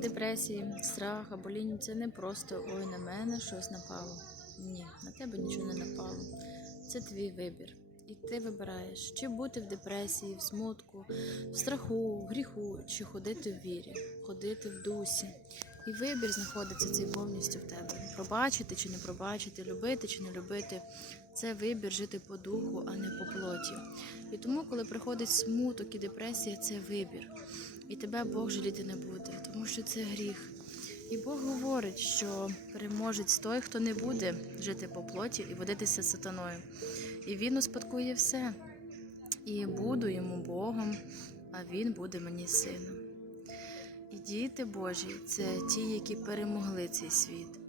депресії, страх або лінь це не просто ой на мене щось напало. Ні, на тебе нічого не напало. Це твій вибір. І ти вибираєш, чи бути в депресії, в смутку, в страху, в гріху, чи ходити в вірі, ходити в дусі. І вибір знаходиться цей повністю в тебе. Пробачити чи не пробачити, любити чи не любити. Це вибір жити по духу, а не по плоті. І тому, коли приходить смуток і депресія, це вибір. І тебе Бог жаліти не буде, тому що це гріх. І Бог говорить, що переможець той, хто не буде жити по плоті і водитися сатаною. І він успадкує все. І буду йому Богом, а він буде мені сином. І діти Божі це ті, які перемогли цей світ,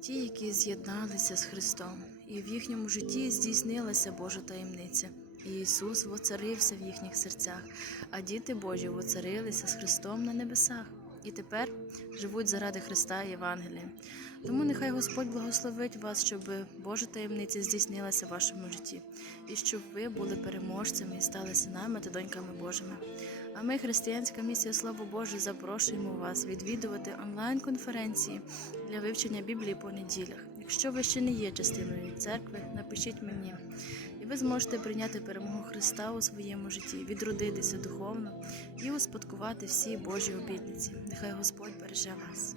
ті, які з'єдналися з Христом, і в їхньому житті здійснилася Божа таємниця. І Ісус воцарився в їхніх серцях, а діти Божі воцарилися з Христом на небесах і тепер живуть заради Христа і Євангелія. Тому нехай Господь благословить вас, щоб Божа таємниця здійснилася в вашому житті, і щоб ви були переможцями і стали синами та доньками Божими. А ми, християнська місія Слово Боже, запрошуємо вас відвідувати онлайн-конференції для вивчення Біблії по неділях. Якщо ви ще не є частиною церкви, напишіть мені, і ви зможете прийняти перемогу Христа у своєму житті, відродитися духовно і успадкувати всі Божі обітниці. Нехай Господь береже вас.